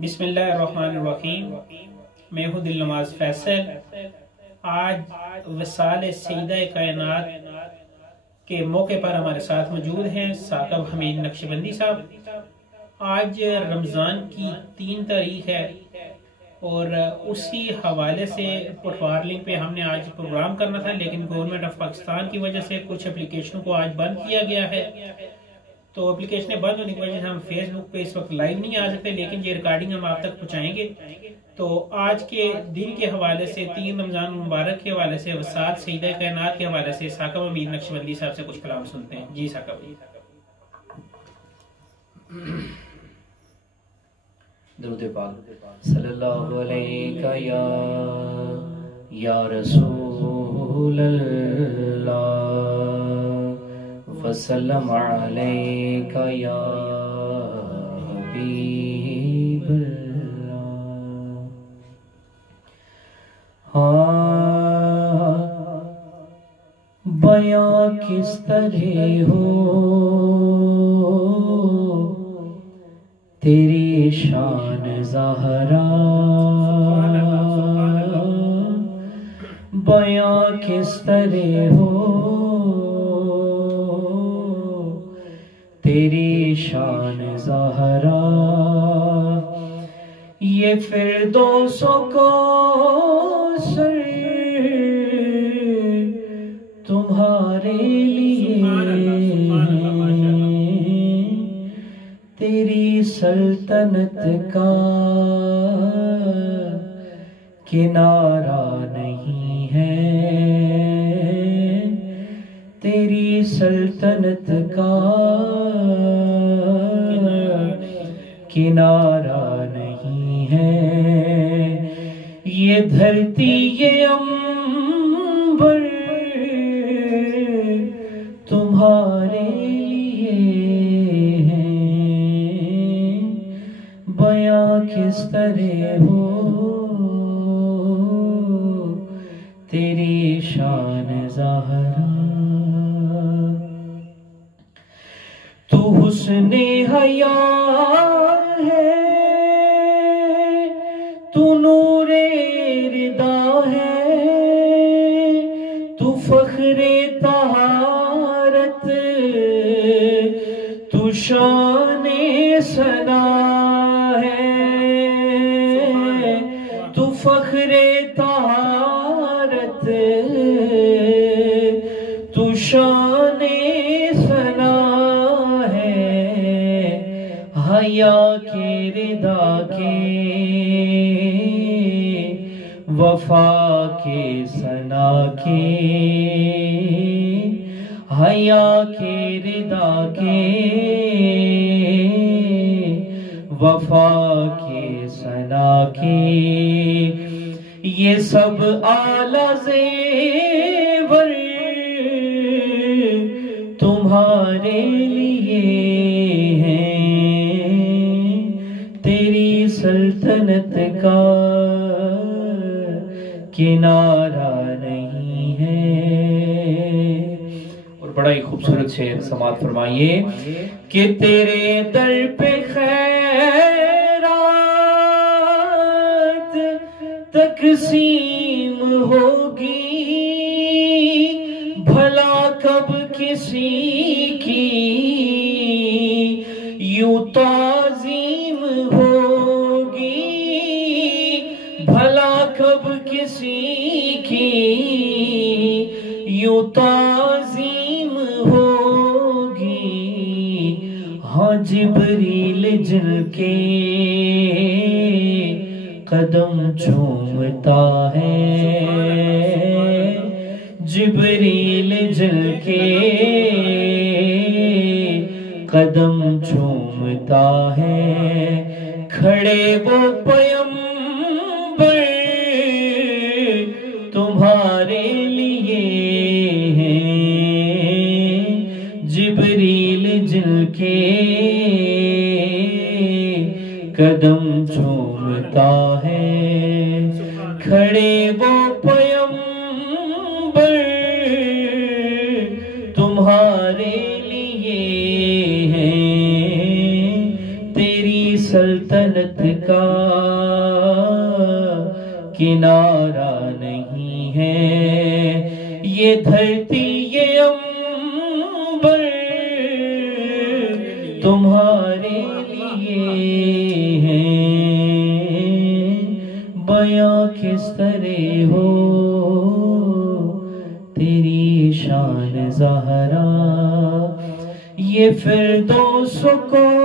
बिस्मिल्लाहिर्रहमानिर्रहीम। मैं हूँ दिलनवाज फैसल। आज वसाल सईदा कायनात के मौके पर हमारे साथ मौजूद हैं साकब हमीद नक्शबंदी साहब। आज रमज़ान की 3 तारीख है और उसी हवाले से पुटवार लिंक पे हमने आज प्रोग्राम करना था, लेकिन गवर्नमेंट ऑफ पाकिस्तान की वजह से कुछ एप्लीकेशनों को आज बंद किया गया है। तो एप्लीकेशनें बंद होने की वजह से हम फेसबुक पे इस वक्त लाइव नहीं आ सकते, लेकिन ये रिकॉर्डिंग हम आप तक पहुंचाएंगे। तो आज के दिन के हवाले से 3 रमजान मुबारक के हवाले से वसाल सईदा कायनात के हवाले से साकब हमीद नक्शबंदी साहब से कुछ कलाम सुनते हैं। जी साकब। दुरूद पाक सल्लल्लाहु अलैका या रसूल अल्लाह वसल्लम अलैका या हबीब अल्लाह। बयां किस तरह हो तेरी शान ज़हरा, बयां किस तरह हो तेरी शान ज़हरा। ये फिरदौसो को सर तुम्हारे लिए, तेरी सल्तनत का किनारा नहीं है, तेरी सल्तनत का किनारा नहीं है। ये धरती ये अंबर तुम्हारे लिए है, बयां किस तरह हो तेरी शान ज़हरा। तू हुस्ने हया है, तू नूरे रिदा है, तू फख्रे तहारत, तू शाने सना है, तू फख्रे तहारत, तू शाने सना है। हया के रिदा के वफा के सना के, हया के रिदा के वफा के सना के। ये सब आला ज़ेवर तुम्हारे लिए हैं, तेरी सल्तनत का किनारा नहीं है। और बड़ा ही खूबसूरत शेर समात फरमाइए कि तेरे दर पे खैरात तकसीम होगी, भला कब किसी की यूं ताज़ीम होगी, भला कब किसी की यूं ताज़ीम होगी। हाँ जिब्रील जिनके कदम चूमता है, जिब्रील जिनके कदम चूमता है, खड़े वो पैगंबर तुम्हारे लिए हैं, जिब्रील जिनके कदम चूमता है, खड़े वो पैगंबर तुम्हारे लिए हैं, तेरी सल्तनत सल्तनत का किनारा नहीं है। ये धरती ये अंबर तुम्हारे लिए है। बयां किस तरह हो तेरी शान ज़हरा, ये फिरदौस को